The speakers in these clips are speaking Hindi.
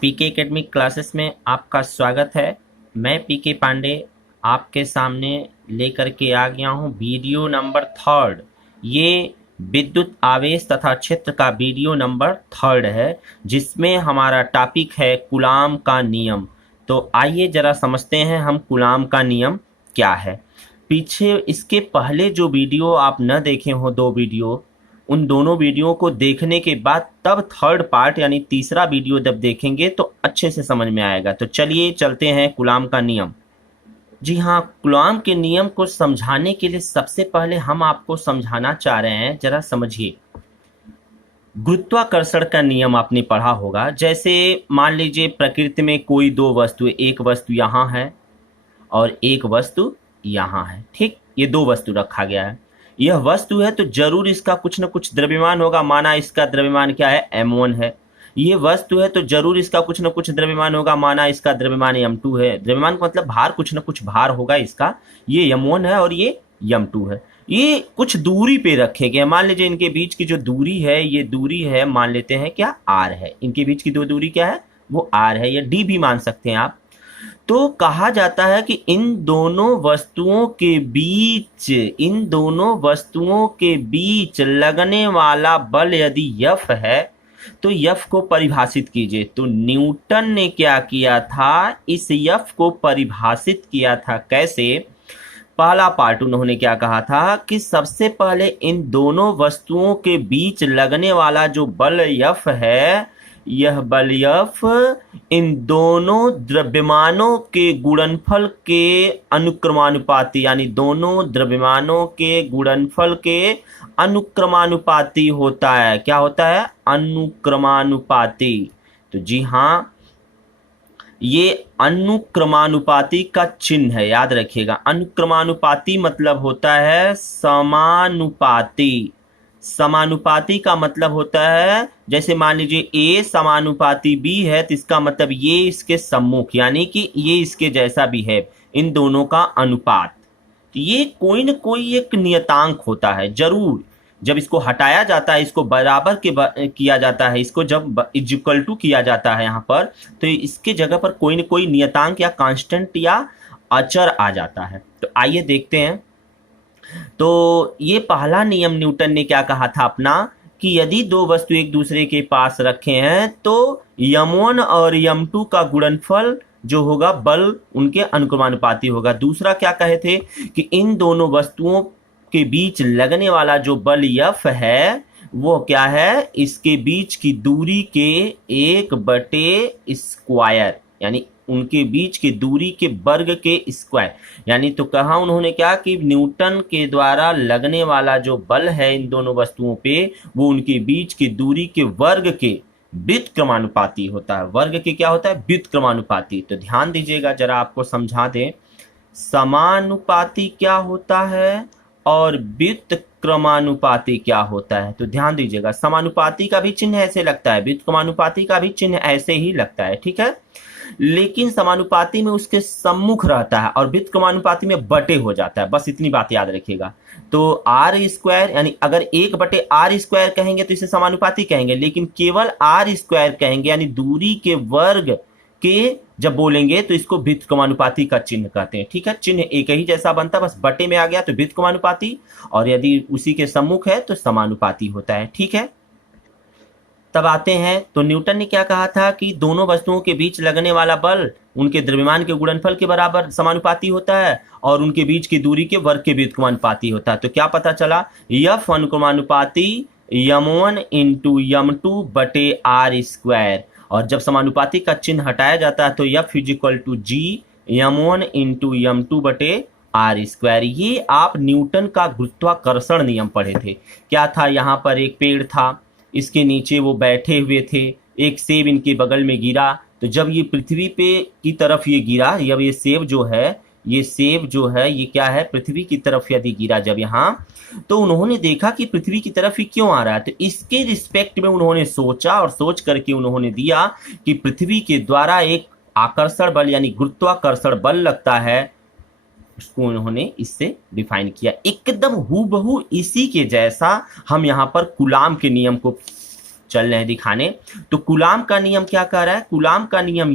पीके एकेडमिक क्लासेस में आपका स्वागत है। मैं पीके पांडे आपके सामने लेकर के आ गया हूं वीडियो नंबर 3। ये विद्युत आवेश तथा क्षेत्र का वीडियो नंबर 3 है, जिसमें हमारा टॉपिक है कूलाम का नियम। तो आइए जरा समझते हैं हम कूलाम का नियम क्या है। पीछे इसके पहले जो वीडियो आप न देखे हो, 2 वीडियो, उन दोनों वीडियो को देखने के बाद तब थर्ड पार्ट यानी तीसरा वीडियो जब देखेंगे तो अच्छे से समझ में आएगा। तो चलिए चलते हैं कूलाम का नियम। जी हाँ, कूलाम के नियम को समझाने के लिए सबसे पहले हम आपको समझाना चाह रहे हैं, जरा समझिए। गुरुत्वाकर्षण का नियम आपने पढ़ा होगा। जैसे मान लीजिए प्रकृति में कोई 2 वस्तु, एक वस्तु यहाँ है और एक वस्तु यहाँ है, ठीक। ये 2 वस्तु रखा गया है। यह वस्तु है तो जरूर इसका कुछ न कुछ द्रव्यमान होगा। माना इसका द्रव्यमान क्या है, m1 है। ये वस्तु है तो जरूर इसका कुछ न कुछ द्रव्यमान होगा। माना इसका द्रव्यमान m2 है। द्रव्यमान का मतलब भार, कुछ न कुछ भार होगा इसका। ये m1 है और ये m2 है। ये कुछ दूरी पे रखे गए। मान लीजिए इनके बीच की जो दूरी है, ये दूरी है, मान लेते हैं क्या, r है। इनके बीच की 2 दूरी क्या है, वो r है, या d भी मान सकते हैं आप। तो कहा जाता है कि इन दोनों वस्तुओं के बीच लगने वाला बल यदि F है तो F को परिभाषित कीजिए। तो न्यूटन ने क्या किया था, इस F को परिभाषित किया था कैसे। पहला पार्ट उन्होंने क्या कहा था कि सबसे पहले इन दोनों वस्तुओं के बीच लगने वाला जो बल F है, यह बल F इन दोनों द्रव्यमानों के गुणनफल के अनुक्रमानुपाती, यानी दोनों द्रव्यमानों के गुणनफल के अनुक्रमानुपाती होता है। क्या होता है, अनुक्रमानुपाती। तो जी हाँ, ये अनुक्रमानुपाती का चिन्ह है, याद रखिएगा। अनुक्रमानुपाती मतलब होता है समानुपाती। समानुपाती का मतलब होता है, जैसे मान लीजिए A समानुपाती B है तो इसका मतलब ये इसके सम्मुख, यानी कि ये इसके जैसा भी है, इन दोनों का अनुपात। तो ये कोई न कोई एक नियतांक होता है जरूर। जब इसको हटाया जाता है, इसको बराबर के किया जाता है, इसको जब इक्वल टू किया जाता है यहाँ पर, तो इसके जगह पर कोई न कोई नियतांक या कांस्टेंट या अचर आ जाता है। तो आइए देखते हैं। तो ये पहला नियम न्यूटन ने क्या कहा था अपना, कि यदि 2 वस्तु एक दूसरे के पास रखे हैं तो m1 और m2 का गुणनफल जो होगा बल उनके अनुक्रमानुपाती होगा। दूसरा क्या कहे थे कि इन दोनों वस्तुओं के बीच लगने वाला जो बल F है वो क्या है, इसके बीच की दूरी के 1/स्क्वायर, यानी उनके बीच की दूरी के वर्ग के स्क्वायर। यानी तो कहा उन्होंने क्या कि न्यूटन के द्वारा लगने वाला जो बल है इन दोनों वस्तुओं पे, वो उनके बीच की दूरी के वर्ग के व्युत्क्रमानुपाती होता है। वर्ग के क्या होता है, व्युत्क्रमानुपाती। तो ध्यान दीजिएगा, जरा आपको समझा दें। समानुपाती क्या होता है और व्युत्क्रमानुपाती क्या होता है। तो ध्यान दीजिएगा, समानुपाती का भी चिन्ह ऐसे लगता है, व्युत्क्रमानुपाती का भी चिन्ह ऐसे ही लगता है, ठीक है। लेकिन समानुपाती में उसके सम्मुख रहता है और व्युत्क्रमानुपाती में बटे हो जाता है। बस इतनी बात याद रखिएगा। तो r², यानी अगर 1/r² कहेंगे तो इसे समानुपाती कहेंगे, लेकिन केवल r² कहेंगे यानी दूरी के वर्ग के जब बोलेंगे तो इसको व्युत्क्रमानुपाती का चिन्ह कहते हैं, ठीक है। चिन्ह एक ही जैसा बनता, बस बटे में आ गया तो व्युत्क्रमानुपाती, और यदि उसी के सम्मुख है तो समानुपाती होता है, ठीक है। तब आते हैं, तो न्यूटन ने क्या कहा था कि दोनों वस्तुओं के बीच लगने वाला बल उनके द्रव्यमान के गुणनफल के बराबर समानुपाती होता है और उनके बीच की दूरी के वर्ग के व्युत्क्रमानुपाती होता है। तो क्या पता चला, F अनुक्रमानुपाती m1 इंटू m2/r²। और जब समानुपाती का चिन्ह हटाया जाता है तो F = G m1 into m2/r²। ये आप न्यूटन का गुरुत्वाकर्षण नियम पढ़े थे। क्या था, यहाँ पर एक पेड़ था, इसके नीचे वो बैठे हुए थे, एक सेब इनके बगल में गिरा। तो जब ये पृथ्वी पे की तरफ ये गिरा, जब ये सेब जो है, ये क्या है, पृथ्वी की तरफ यदि गिरा जब यहाँ, तो उन्होंने देखा कि पृथ्वी की तरफ ये क्यों आ रहा है। तो इसके रिस्पेक्ट में उन्होंने सोचा और सोच करके उन्होंने दिया कि पृथ्वी के द्वारा एक आकर्षण बल यानी गुरुत्वाकर्षण बल लगता है, उसको उन्होंने इससे डिफाइन किया। एकदम हूबहू इसी के जैसा हम यहाँ पर कूलाम के नियम को चल रहे हैं दिखाने। तो कूलाम का नियम क्या कह रहा है? कूलाम का नियम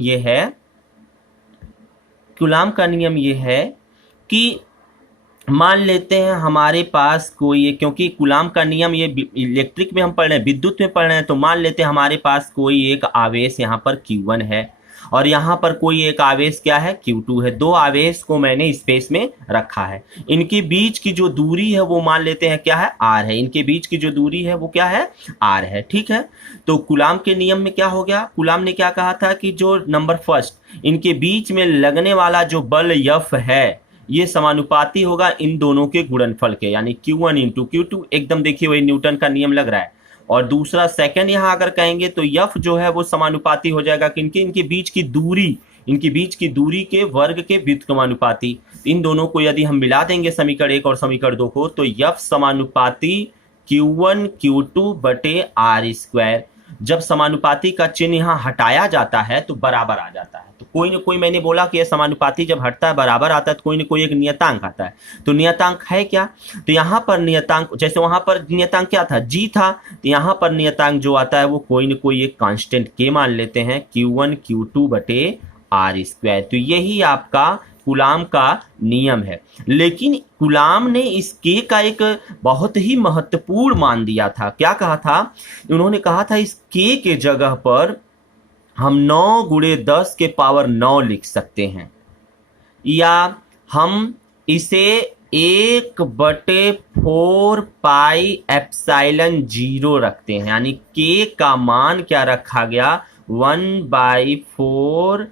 ये है कि मान लेते हैं हमारे पास कोई, क्योंकि कूलाम का नियम ये इलेक्ट्रिक में हम पढ़ रहे हैं, विद्युत में पढ़ रहे हैं, तो मान लेते हैं हमारे पास कोई एक आवेश यहाँ पर Q1 है और यहाँ पर कोई एक आवेश क्या है, Q2 है। दो आवेश को मैंने स्पेस में रखा है। इनके बीच की जो दूरी है वो मान लेते हैं क्या है, R है। इनके बीच की जो दूरी है वो क्या है, R है। ठीक है, तो कूलाम के नियम में क्या हो गया, कूलाम ने क्या कहा था कि जो नंबर फर्स्ट इनके बीच में लगने वाला जो बल F है ये समानुपाती होगा इन दोनों के गुणनफल के, यानी Q1 इंटू Q2। एकदम देखिए वही न्यूटन का नियम लग रहा है। और दूसरा सेकंड यहाँ अगर कहेंगे तो F जो है वो समानुपाती हो जाएगा किनके, इनके बीच की दूरी के वर्ग के व्युत्क्रमानुपाती। इन दोनों को यदि हम मिला देंगे समीकरण 1 और समीकरण 2 को, तो F समानुपाती Q1 Q2 बटे R²। जब समानुपाती का चिन्ह यहाँ हटाया जाता है तो बराबर आ जाता है। तो कोई ना कोई, मैंने बोला कि यह समानुपाती जब हटता है बराबर आता है तो कोई ना कोई एक नियतांक आता है। तो नियतांक है क्या, तो यहाँ पर नियतांक, जैसे वहां पर नियतांक क्या था, G था, तो यहाँ पर नियतांक जो आता है वो कोई ना कोई एक कांस्टेंट K मान लेते हैं, Q1 Q2 बटे R²। तो यही आपका कूलाम का नियम है। लेकिन कूलाम ने इस के का एक बहुत ही महत्वपूर्ण मान दिया था। क्या कहा था, उन्होंने कहा था इस के जगह पर हम 9 गुणे 10 के पावर 9 लिख सकते हैं, या हम इसे 1/4 पाई एप्सिलॉन 0 रखते हैं, यानी के का मान क्या रखा गया, 1/4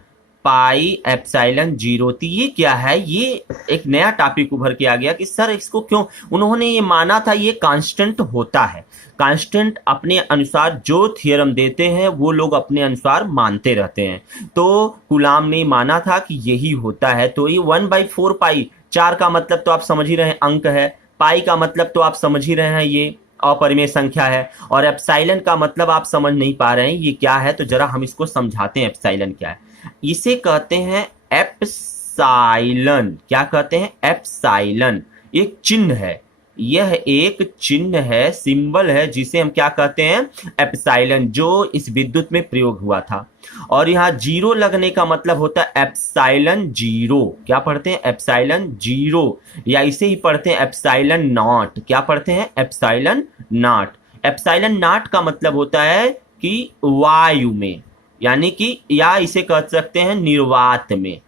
पाई एप्सिलॉन 0। तो ये क्या है, ये एक नया टॉपिक उभर के आ गया कि सर इसको क्यों, उन्होंने ये माना था ये कांस्टेंट होता है। कांस्टेंट अपने अनुसार जो थ्योरम देते हैं वो लोग अपने अनुसार मानते रहते हैं। तो कूलाम ने माना था कि यही होता है। तो ये 1/4 पाई, 4 का मतलब तो आप समझ ही रहे हैं अंक है, पाई का मतलब तो आप समझ ही रहे हैं ये अपरिमेय संख्या है, और एप्सिलॉन का मतलब आप समझ नहीं पा रहे हैं ये क्या है। तो जरा हम इसको समझाते हैं एप्सिलॉन क्या है। इसे कहते हैं एप्सिलॉन। क्या कहते हैं, एप्सिलॉन एक चिन्ह है, यह एक चिन्ह है, सिंबल है, जिसे हम क्या कहते हैं, एप्सिलॉन, जो इस विद्युत में प्रयोग हुआ था। और यहाँ 0 लगने का मतलब होता है एप्सिलॉन 0। क्या पढ़ते हैं, एप्सिलॉन 0, या इसे ही पढ़ते हैं एप्सिलॉन नॉट। क्या पढ़ते हैं, एप्सिलॉन नॉट। एप्सिलॉन नॉट का मतलब होता है कि वायु में, यानी कि, या इसे कह सकते हैं निर्वात में।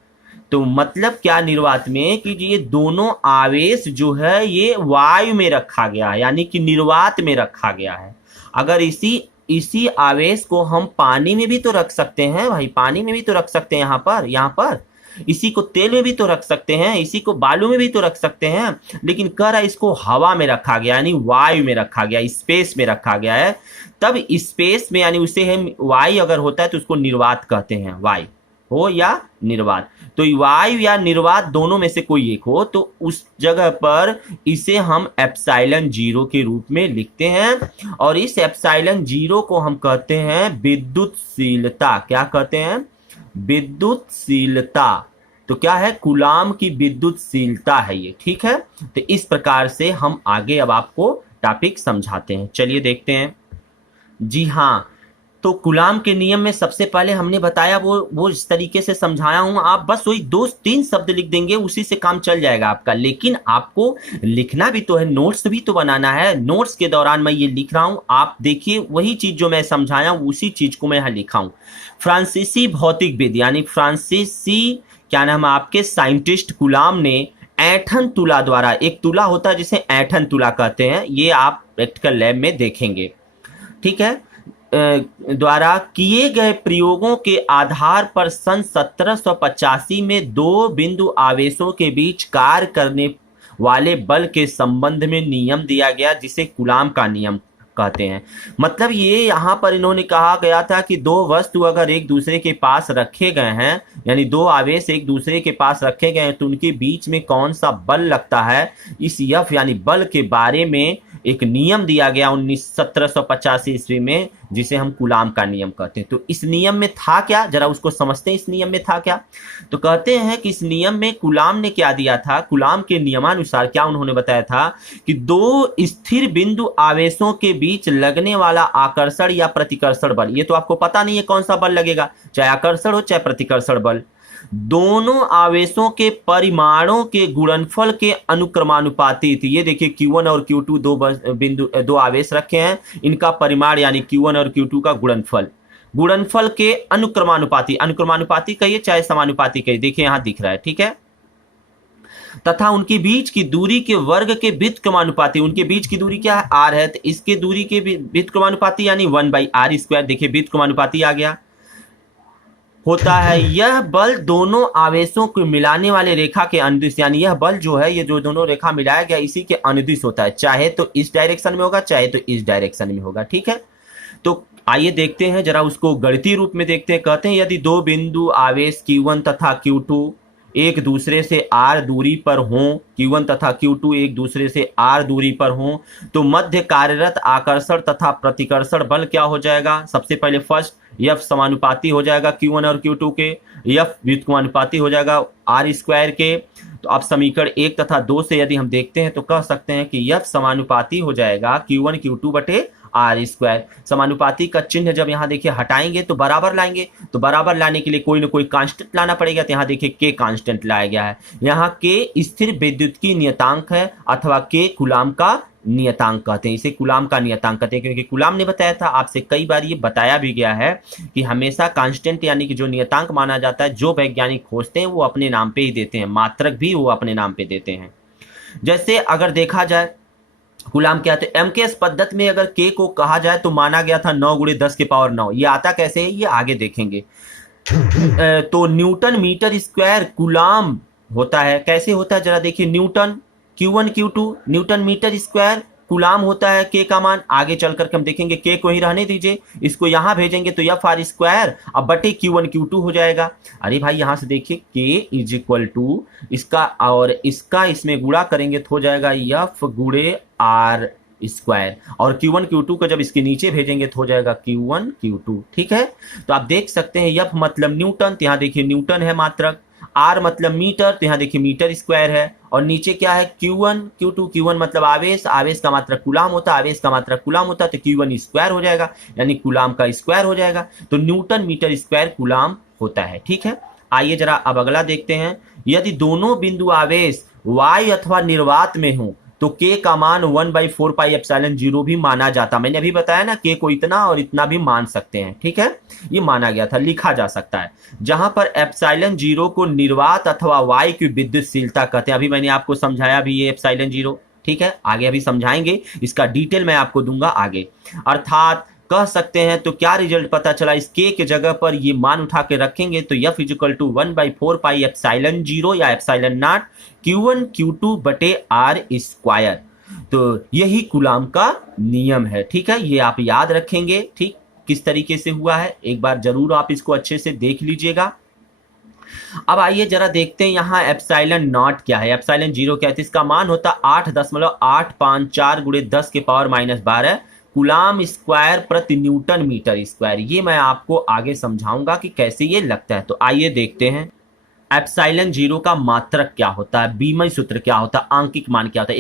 तो मतलब क्या निर्वात में, कि ये दोनों आवेश जो है ये वायु में रखा गया है, यानी कि निर्वात में रखा गया है। अगर इसी आवेश को हम पानी में भी तो रख सकते हैं भाई, पानी में भी तो रख सकते हैं, यहाँ पर इसी को तेल में भी तो रख सकते हैं, इसी को बालू में भी तो रख सकते हैं, लेकिन कह रहा इसको हवा में रखा गया, यानी वायु में रखा गया, स्पेस में रखा गया है। तब स्पेस में, यानी उसे हम वायु अगर होता है तो उसको निर्वात कहते हैं, वायु हो या निर्वात। तो वायु या निर्वात दोनों में से कोई एक हो, तो उस जगह पर इसे हम एप्सिलॉन 0 के रूप में लिखते हैं। और इस एप्सिलॉन 0 को हम कहते हैं विद्युतशीलता। क्या कहते हैं, विद्युतशीलता। तो क्या है, कूलाम की विद्युतशीलता है ये। ठीक है, तो इस प्रकार से हम आगे अब आपको टॉपिक समझाते हैं। चलिए देखते हैं। जी हाँ, तो कूलाम के नियम में सबसे पहले हमने बताया वो इस तरीके से समझाया हूं, आप बस वही 2-3 शब्द लिख देंगे, उसी से काम चल जाएगा आपका। लेकिन आपको लिखना भी तो है, नोट्स भी तो बनाना है। नोट्स के दौरान मैं ये लिख रहा हूं, आप देखिए वही चीज जो मैं समझाया हूं उसी चीज को मैं यहाँ लिखा हूं। फ्रांसीसी भौतिकविद, यानी फ्रांसीसी क्या नाम है आपके, साइंटिस्ट कूलाम ने ऐंठन तुला द्वारा, एक तुला होता है जिसे ऐंठन तुला कहते हैं, ये आप प्रैक्टिकल लैब में देखेंगे, ठीक है, द्वारा किए गए प्रयोगों के आधार पर सन 1785 में 2 बिंदु आवेशों के बीच कार्य करने वाले बल के संबंध में नियम दिया गया, जिसे कूलाम का नियम कहते हैं। मतलब ये यहाँ पर इन्होंने कहा गया था कि 2 वस्तु अगर एक दूसरे के पास रखे गए हैं, यानी 2 आवेश एक दूसरे के पास रखे गए हैं, तो उनके बीच में कौन सा बल लगता है, इस F यानी बल के बारे में एक नियम दिया गया 1785 ईस्वी में, जिसे हम कूलाम का नियम कहते हैं। तो इस नियम में था क्या, जरा उसको समझते हैं। इस नियम में था क्या? तो कहते हैं कि इस नियम में कूलाम ने क्या दिया था, कूलाम के नियमानुसार क्या उन्होंने बताया था कि दो स्थिर बिंदु आवेशों के बीच लगने वाला आकर्षण या प्रतिकर्षण बल, ये तो आपको पता नहीं है कौन सा बल लगेगा, चाहे आकर्षण हो चाहे प्रतिकर्षण बल, दोनों आवेशों के परिमाणों के गुणनफल के अनुक्रमानुपाती थी। ये देखिए Q1 और Q2 दो आवेश रखे हैं, इनका परिमाण यानी Q1 और Q2 का गुणनफल के अनुक्रमानुपाती, अनुक्रमानुपाती कहिए चाहे समानुपाती कहिए, देखिए यहां दिख रहा है, ठीक है, तथा उनके बीच की दूरी के वर्ग के व्युत्क्रमानुपाती, उनके बीच की दूरी क्या है, r है, तो इसके दूरी के व्युत्क्रमानुपाती यानी 1/r², देखिए व्युत्क्रमानुपाती आ गया, होता है। यह बल दोनों आवेशों को मिलाने वाले रेखा के अनुदिश, यानी यह बल जो है, ये जो दोनों रेखा मिलाया गया इसी के अनुदिश होता है, चाहे तो इस डायरेक्शन में होगा चाहे तो इस डायरेक्शन में होगा, ठीक है। तो आइए देखते हैं जरा उसको गणितीय रूप में देखते हैं। कहते हैं यदि दो बिंदु आवेश Q1 तथा Q2 एक दूसरे से r दूरी पर हों, Q1 तथा Q2 एक दूसरे से r दूरी पर हों, तो मध्य कार्यरत आकर्षण तथा प्रतिकर्षण बल क्या हो जाएगा? सबसे पहले फर्स्ट F समानुपाती हो जाएगा Q1 और Q2 के, F व्युत्क्रमानुपाती हो जाएगा r² के। तो अब समीकरण 1 तथा 2 से यदि हम देखते हैं तो कह सकते हैं कि F समानुपाती हो जाएगा Q1 Q2 बटे r²। समानुपाती का चिन्ह जब यहाँ देखिए हटाएंगे तो बराबर लाएंगे, तो बराबर लाने के लिए कोई ना कोई कांस्टेंट लाना पड़ेगा, तो यहाँ देखिए k कांस्टेंट लाया गया है। यहाँ k स्थिर विद्युत की नियतांक है अथवा k कूलाम का नियतांक कहते हैं, इसे कूलाम का नियतांक कहते हैं, क्योंकि कूलाम ने बताया था, आपसे कई बार ये बताया भी गया है कि हमेशा कांस्टेंट यानी कि जो नियतांक माना जाता है, जो वैज्ञानिक खोजते हैं वो अपने नाम पे ही देते हैं, मात्रक भी वो अपने नाम पे देते हैं। जैसे अगर देखा जाए कूलाम क्या थे, एमकेएस पद्धति में अगर के को कहा जाए तो माना गया था 9 × 10⁻⁹। ये आता कैसे है ये आगे देखेंगे। तो न्यूटन मीटर स्क्वायर कूलाम होता है, कैसे होता है जरा देखिए, newton Q1 Q2 newton metre square coulomb होता है, के का मान आगे चल करके हम देखेंगे, के को ही रहने दीजिए, इसको यहां भेजेंगे तो Fr² अब बटे Q1 Q2 हो जाएगा। अरे भाई यहां से देखिए k इज इक्वल टू इसका और इसका इसमें गुणा करेंगे तो हो जाएगा F गुणे r², और Q1 Q2 को जब इसके नीचे भेजेंगे तो हो जाएगा Q1 Q2, ठीक है। तो आप देख सकते हैं F मतलब न्यूटन, तो यहाँ देखिए न्यूटन है मात्रक, r मतलब मीटर, तो यहाँ देखिए मीटर स्क्वायर है, और नीचे क्या है Q1 Q2, Q1 मतलब आवेश, आवेश का मात्रक कूलाम होता है, आवेश का मात्रक कूलाम होता है, तो Q1 स्क्वायर हो जाएगा, यानी कूलाम का स्क्वायर हो जाएगा, तो न्यूटन मीटर स्क्वायर कूलाम होता है, ठीक है। आइए जरा अब अगला देखते हैं। यदि दोनों बिंदु आवेश y अथवा निर्वात में हो तो k का मान 1/4πε0 भी माना जाता, मैंने अभी बताया ना k को इतना और इतना भी मान सकते हैं, ठीक है, ये माना गया था, लिखा जा सकता है, जहां पर ε0 को निर्वात अथवा y की विद्युतशीलता कहते हैं। अभी मैंने आपको समझाया भी ये ε0, ठीक है, आगे अभी समझाएंगे, इसका डिटेल मैं आपको दूंगा आगे। अर्थात कह सकते हैं तो क्या रिजल्ट पता चला, इस k के जगह पर ये मान उठा के रखेंगे तो F इज इक्वल टू 1/4πε0 या ε0 Q1 Q2 बटे r²। तो यही कूलाम का नियम है, ठीक है, ये आप याद रखेंगे, ठीक, किस तरीके से हुआ है एक बार जरूर आप इसको अच्छे से देख लीजिएगा। अब आइए जरा देखते हैं यहाँ ε0 क्या है, ε0 क्या है, इसका मान होता 8.854 × 10⁻⁻12 कूलाम स्क्वायर प्रति न्यूटन मीटर स्क्वायर। ये मैं आपको आगे समझाऊंगा कि कैसे ये लगता है। तो आइए देखते हैं ε0 का मात्रक क्या होता है, बीमय सूत्र क्या होता है, आंकिक मान क्या होता है।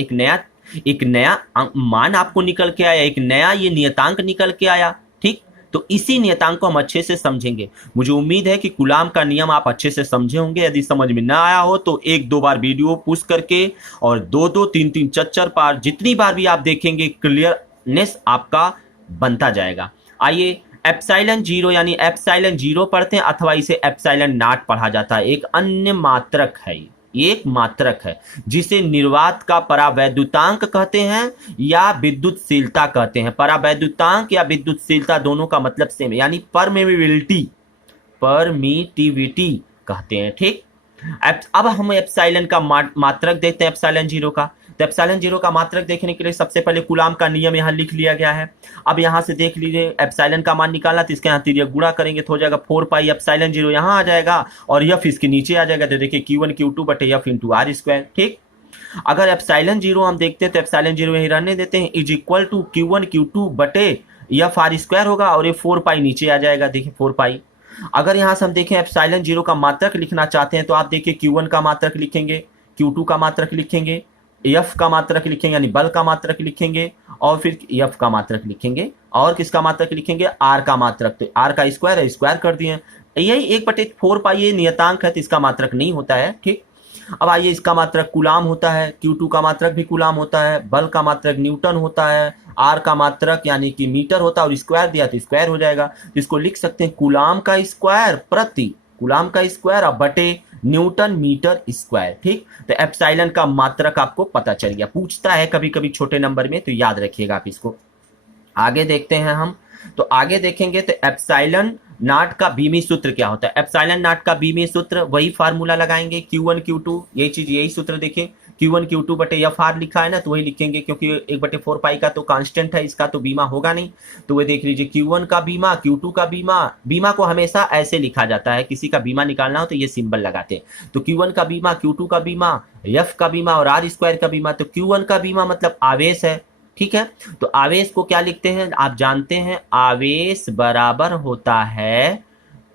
एक नया मान आपको निकल के आया, एक नया ये नियतांक निकल के आया, ठीक। तो इसी नियतांक को हम अच्छे से समझेंगे। मुझे उम्मीद है कि कूलाम का नियम आप अच्छे से समझे होंगे। यदि समझ में ना आया हो तो 1-2 बार वीडियो पुश करके और 2-2 3-3 4-4 बार जितनी बार भी आप देखेंगे क्लियरनेस आपका बनता जाएगा। आइए ε0 यानी ε0 पढ़ते हैं अथवा इसे ε0 पढ़ा जाता है। एक अन्य मात्रक है, एक मात्रक है जिसे निर्वात का परावैद्युतांक कहते हैं या विद्युतशीलता कहते हैं। परावैद्युतांक या विद्युतशीलता दोनों का मतलब सेम है, यानी परमिटिविटी कहते हैं, ठीक। अब हम एप्सिलॉन का मात्रक देखते हैं, ε0 का। तो ε0 का मात्रक देखने के लिए सबसे पहले कूलाम का नियम यहाँ लिख लिया गया है। अब यहाँ से देख लीजिए एप्सिलॉन का मान निकालना, तो इसके यहाँ तिर्यक गुणा करेंगे तो हो जाएगा 4πε0 यहाँ आ जाएगा और F इसके नीचे आ जाएगा, तो देखिए Q1 Q2 बटे F × r², ठीक। अगर एप्सिलॉन जीरो हम देखते हैं तो एप्सिलॉन जीरो यहीं रहने देते हैं, is equal to Q1 Q2 बटे एफ आर स्क्वायर होगा और ये 4 पाई नीचे आ जाएगा, देखिए 4 पाई। अगर यहाँ से हम देखें एप्सिलॉन जीरो का मात्रक लिखना चाहते हैं तो आप देखिए Q1 का मात्रक लिखेंगे, Q2 का मात्रक लिखेंगे, एफ का मात्रक लिखेंगे यानी बल का मात्रक लिखेंगे, और फिर एफ का मात्रक लिखेंगे, और किसका मात्रक लिखेंगे, आर का मात्रक। तो आर का स्क्वायर है, स्क्वायर कर दिए। यही 1/4 पाई ये नियतांक है तो इसका मात्रक नहीं होता है, ठीक। अब आइए, इसका मात्रक कूलाम होता है, Q2 का मात्रक भी कूलाम होता है, बल का मात्रक न्यूटन होता है, आर का मात्रक यानी कि मीटर होता है, और स्क्वायर दिया तो स्क्वायर हो जाएगा। इसको लिख सकते हैं कूलाम का स्क्वायर प्रति कूलाम का स्क्वायर और बटे न्यूटन मीटर स्क्वायर, ठीक। तो एप्सिलॉन का मात्रक आपको पता चल गया। पूछता है कभी कभी छोटे नंबर में, तो याद रखिएगा आप इसको। आगे देखते हैं हम, तो आगे देखेंगे तो एप्सिलॉन नॉट का बीमी सूत्र क्या होता है। एप्सिलॉन नॉट का बीमी सूत्र वही फार्मूला लगाएंगे, Q1 Q2, यही चीज, यही सूत्र देखिए, Q1 Q2 बटे एफ आर लिखा है ना, तो वही लिखेंगे, क्योंकि 1/4 पाई का तो कांस्टेंट है, इसका तो बीमा होगा नहीं। तो वही देख लीजिए, Q1 का बीमा, Q2 का बीमा। बीमा को हमेशा ऐसे लिखा जाता है, किसी का बीमा निकालना हो तो ये सिंबल लगाते हैं। तो Q1 का बीमा, Q2 का बीमा, एफ का बीमा और आर स्क्वायर का बीमा। तो Q1 का बीमा मतलब आवेश है, ठीक है। तो आवेश को क्या लिखते हैं, आप जानते हैं, आवेश बराबर होता है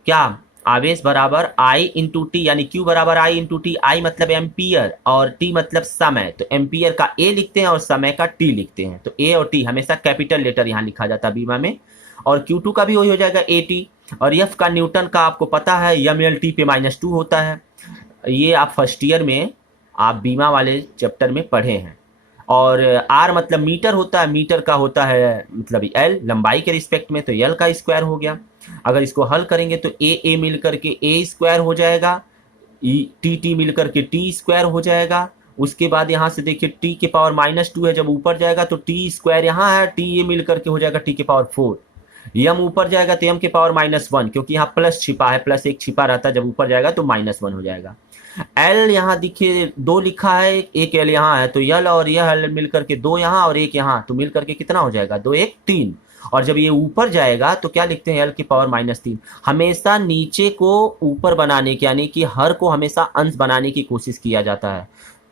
क्या, आवेश बराबर I इंटू टी, यानी Q बराबर I इंटू टी। I मतलब एम्पियर और T मतलब समय। तो एम्पियर का A लिखते हैं और समय का T लिखते हैं। तो A और T हमेशा कैपिटल लेटर यहाँ लिखा जाता है बीमा में। और Q2 का भी वही हो जाएगा AT। और F का न्यूटन का आपको पता है MLT पे -2 होता है। ये आप फर्स्ट ईयर में आप बीमा वाले चैप्टर में पढ़े हैं। और R मतलब मीटर होता है, मीटर का होता है मतलब L लंबाई के रिस्पेक्ट में, तो L का स्क्वायर हो गया। अगर इसको हल करेंगे तो ए मिलकर के ए स्क्वायर हो जाएगा, टी मिलकर के टी स्क्वायर हो जाएगा। उसके बाद यहाँ से देखिए टी के पावर -2 है, जब ऊपर जाएगा तो टी स्क्वायर यहाँ है, टी ये मिलकर के हो जाएगा टी के पावर 4। यम ऊपर जाएगा तो यम के पावर -1, क्योंकि यहाँ प्लस छिपा है, प्लस एक छिपा रहता है, जब ऊपर जाएगा तो -1 हो जाएगा। एल यहाँ देखिए 2 लिखा है, एक एल यहाँ है, तो यल और यह एल मिलकर के 2 यहाँ और 1 यहाँ, तो मिलकर के कितना हो जाएगा, 2 1 3। और जब ये ऊपर जाएगा तो क्या लिखते हैं, एल की पावर -3। हमेशा नीचे को ऊपर बनाने की, यानी कि हर को हमेशा अंश बनाने की कोशिश किया जाता है,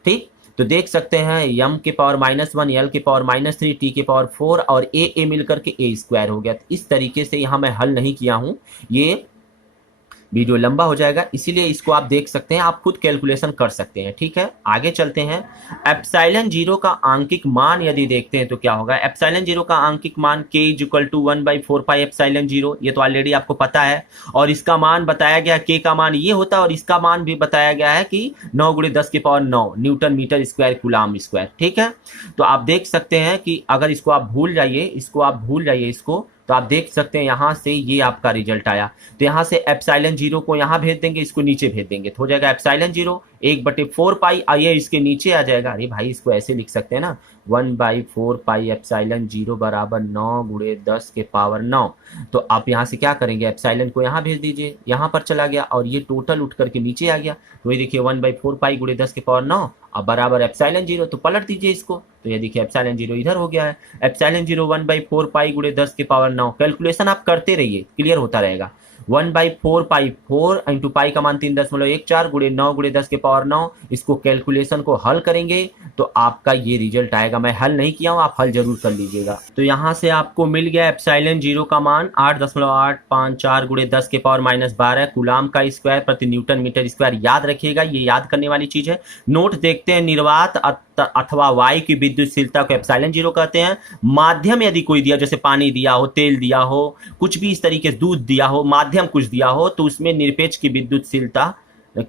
ठीक। तो देख सकते हैं यम के पावर -1, एल के पावर -3, टी के पावर 4 और ए मिलकर के ए स्क्वायर हो गया। तो इस तरीके से यहाँ मैं हल नहीं किया हूँ, ये वीडियो लंबा हो जाएगा, इसीलिए इसको आप देख सकते हैं, आप खुद कैलकुलेशन कर सकते हैं, ठीक है। आगे चलते हैं। एप्सिलॉन जीरो का आंकिक मान यदि देखते हैं तो क्या होगा। एप्सिलॉन जीरो का आंकिक मान k = 1/4 पाई एप्सिलॉन जीरो, ये तो ऑलरेडी आपको पता है। और इसका मान बताया गया, k का मान ये होता है, और इसका मान भी बताया गया है कि 9 × 10⁹ newton metre square coulomb square, ठीक है। तो आप देख सकते हैं कि अगर इसको आप भूल जाइए, इसको तो आप देख सकते हैं यहाँ से ये आपका रिजल्ट आया। तो यहाँ से एप्सिलॉन जीरो को यहाँ भेज देंगे, इसको नीचे भेज देंगे, तो हो जाएगा एप्सिलॉन जीरो 1/4 पाई। आइए इसके नीचे आ जाएगा, अरे भाई इसको ऐसे लिख सकते हैं ना, 1/4 पाई एप्सिलॉन जीरो बराबर 9 × 10⁹। तो आप यहाँ से क्या करेंगे, एप्सिलॉन को यहाँ भेज दीजिए, यहाँ पर चला गया और ये टोटल उठ करके नीचे आ गया। तो ये देखिए 1/4 पाई × 10⁹ अब बराबर एप्सिलॉन जीरो, तो पलट दीजिए इसको, तो ये देखिए एप्सिलॉन जीरो इधर हो गया है। एप्सिलॉन जीरो 1/4 पाई × 10⁹। कैलकुलेशन आप करते रहिए, क्लियर होता रहेगा। 1/4 पाई, 4 इंटू पाई का मान 3.14 × 9 × 10⁹। इसको कैलकुलेशन को हल करेंगे तो आपका ये रिजल्ट आएगा। मैं हल नहीं किया हूँ, आप हल जरूर कर लीजिएगा। तो यहाँ से आपको मिल गया एप्सिलॉन जीरो का मान 8.854 × 10⁻12 कूलाम का स्क्वायर प्रति न्यूटन मीटर स्क्वायर। याद रखिएगा, ये याद करने वाली चीज है। नोट देखते हैं, निर्वात अथवा वायु की विद्युतशीलता को एप्सिलॉन जीरो कहते हैं। माध्यम यदि कोई दिया, जैसे पानी दिया हो, तेल दिया हो, कुछ भी इस तरीके से दूध दिया हो, माध्यम कुछ दिया हो, तो उसमें निरपेक्ष की विद्युतशीलता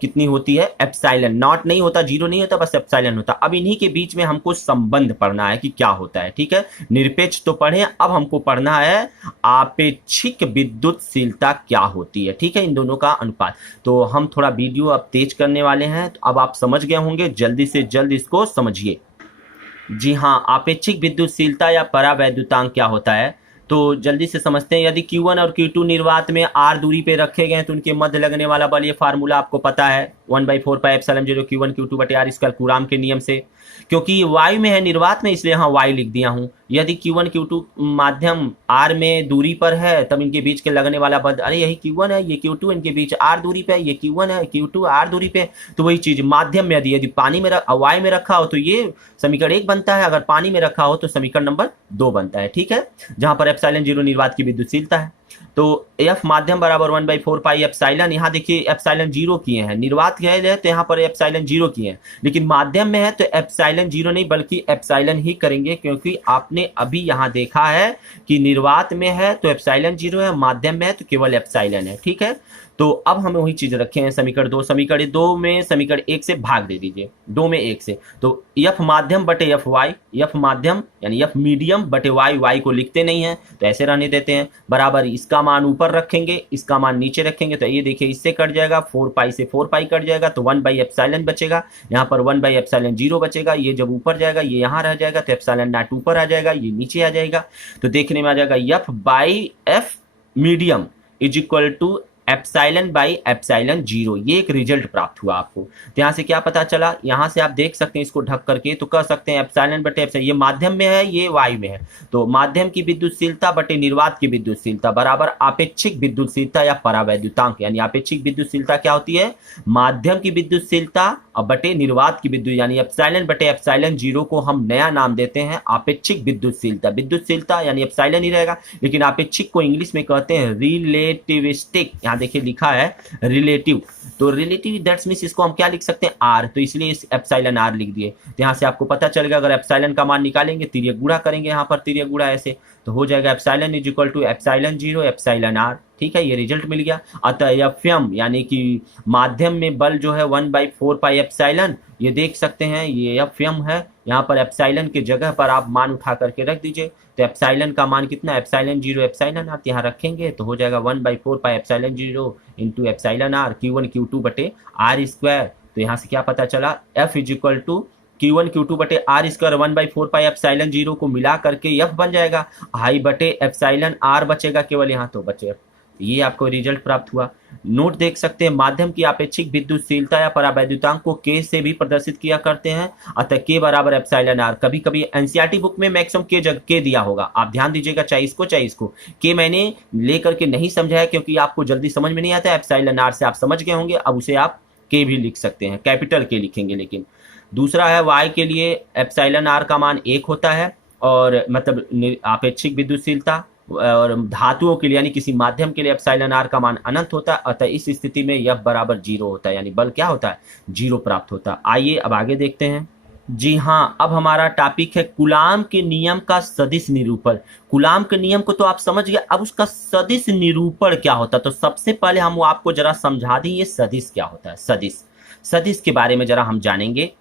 कितनी होती है, एप्सिलॉन। नॉट नहीं होता, जीरो नहीं होता, बस एप्सिलॉन होता। अब इन्हीं के बीच में हमको संबंध पढ़ना है कि क्या होता है, ठीक है। निरपेक्ष तो पढ़े, अब हमको पढ़ना है आपेक्षिक विद्युतशीलता क्या होती है, ठीक है, इन दोनों का अनुपात। तो हम थोड़ा वीडियो अब तेज करने वाले हैं, तो अब आप समझ गए होंगे, जल्दी से जल्द इसको समझिए। जी हाँ, आपेक्षिक विद्युतशीलता या परावैद्युतांक क्या होता है, तो जल्दी से समझते हैं। यदि Q1 और Q2 निर्वात में R दूरी पे रखे गए तो उनके मध्य लगने वाला बल, ये फार्मूला आपको पता है, 1/4πε0 Q1 Q2 बटे आर स्क्वायर कूलाम के नियम से। क्योंकि वायु में है निर्वात में, इसलिए यहाँ वाई लिख दिया हूँ। यदि Q1 Q2 माध्यम आर में दूरी पर है तब इनके बीच के लगने वाला बल, अरे यही Q1 है, ये Q2, इनके बीच आर दूरी पे है, ये Q1 है, Q2 आर दूरी पे। तो वही चीज माध्यम में यदि पानी में वायु में रखा हो तो ये समीकरण 1 बनता है, अगर पानी में रखा हो तो समीकरण नंबर 2 बनता है। ठीक है, जहां पर ε0 निर्वात की विद्युतशीलता है। तो F माध्यम बराबर 1/4πε। यहाँ देखिए ε0 किए हैं, निर्वात है तो यहाँ पर ε0 किए हैं, लेकिन माध्यम में है तो ε0 नहीं बल्कि एप्सिलॉन ही करेंगे, क्योंकि आपने अभी यहाँ देखा है कि निर्वात में है तो ε0 है, माध्यम में है तो केवल एप्सिलॉन है। ठीक है, तो अब हमें वही चीज रखे हैं समीकरण 2। समीकरण 2 में समीकरण 1 से भाग दे दीजिए, 2 में 1 से, तो F माध्यम बटे F वाई, F माध्यम यानी F मीडियम बटे वाई, वाई को लिखते नहीं है तो ऐसे रहने देते हैं, बराबर इसका मान ऊपर रखेंगे, इसका मान नीचे रखेंगे, तो ये देखिए इससे कट जाएगा, 4π से 4π कट जाएगा, तो 1/ε बचेगा, यहाँ पर 1/ε0 बचेगा, ये जब ऊपर जाएगा ये यहाँ रह जाएगा, तो ε0 ऊपर आ जाएगा, ये नीचे आ जाएगा, तो देखने में आ जाएगा F/F medium is equal to ε/ε0। ये एक रिजल्ट प्राप्त हुआ आपको। तो यहाँ से क्या पता चला, यहाँ से आप देख सकते हैं इसको ढक करके, तो कह सकते हैं एप्सिलॉन बटे एप्सिलॉन, ये माध्यम में है ये वायु में है, तो माध्यम की विद्युतशीलता बटे निर्वात की विद्युतशीलता बराबर आपेक्षिक विद्युतशीलता या परावैद्युतांक। यानी आपेक्षिक विद्युतशीलता क्या होती है, माध्यम की विद्युतशीलता और बटे निर्वात की विद्युत, यानी एप्सिलॉन बटे ε0 को हम नया नाम देते हैं आपेक्षिक विद्युतशीलता। विद्युतशीलता यानी एप्सिलॉन ही रहेगा, लेकिन आपेक्षिक को इंग्लिश में कहते हैं रिलेटिविस्टिक। देखिए लिखा है रिलेटिव, तो रिलेटिव दैट्स मींस इसको हम क्या लिख सकते हैं आर, तो इसलिए इस एप्सिलॉन आर लिख दिए। तो यहाँ से आपको पता चलेगा, अगर एप्सिलॉन का मान निकालेंगे तिर्यक गुणा करेंगे, यहाँ पर तिर्यक गुणा ऐसे, तो हो जाएगा epsilon is equal to ε0 epsilon R. ठीक है, ये रिजल्ट मिल गया। अतः एफएम यानी कि माध्यम में बल जो है 1/4πε, ये देख सकते हैं ये एफएम है, यहाँ पर एप्सिलॉन की जगह पर आप मान उठा करके रख दीजिए, तो एप्सिलॉन का मान कितना, ε0 एप्सिलॉन आप यहाँ रखेंगे तो हो जाएगा 1/4πε0 into epsilon R Q1 Q2 बटे आर स्क्वायर। तो यहाँ से क्या पता चला, F is equal to Q1 Q2 बटे आर स्क्वायर 1/4πε0 को मिला करके F बन जाएगा, आई बटे एप्सिलॉन आर बचेगा केवल यहाँ, तो बचे। ये आपको रिजल्ट प्राप्त हुआ। नोट देख सकते हैं, माध्यम की आपेक्षिक विद्युतशीलता या परावैद्युतांक को K से भी प्रदर्शित किया करते हैं, अतः K बराबर एप्सिलॉन आर। कभी कभी एनसीईआरटी बुक में मैक्सिमम K जगह K दिया होगा, आप ध्यान दीजिएगा, चाहे इसको K मैंने लेकर के नहीं समझाया क्योंकि आपको जल्दी समझ में नहीं आता। एप्सिलॉन आर से आप समझ गए होंगे, अब उसे आप K भी लिख सकते हैं, कैपिटल K लिखेंगे। लेकिन दूसरा है Y के लिए एप्सिलॉन आर का मान 1 होता है, और मतलब आपेक्षिक विद्युतशीलता, और धातुओं के लिए यानी किसी माध्यम के लिए एप्सिलॉन आर का मान अनंत होता है, अतः इस स्थिति में F बराबर 0 होता है, यानी बल क्या होता है 0 प्राप्त होता है। आइए अब आगे देखते हैं। जी हाँ, अब हमारा टॉपिक है कूलाम के नियम का सदिश निरूपण। कूलाम के नियम को तो आप समझ गए, अब उसका सदिश निरूपण क्या होता है, तो सबसे पहले हम आपको जरा समझा दें ये सदिश क्या होता है। सदिश के बारे में जरा हम जानेंगे,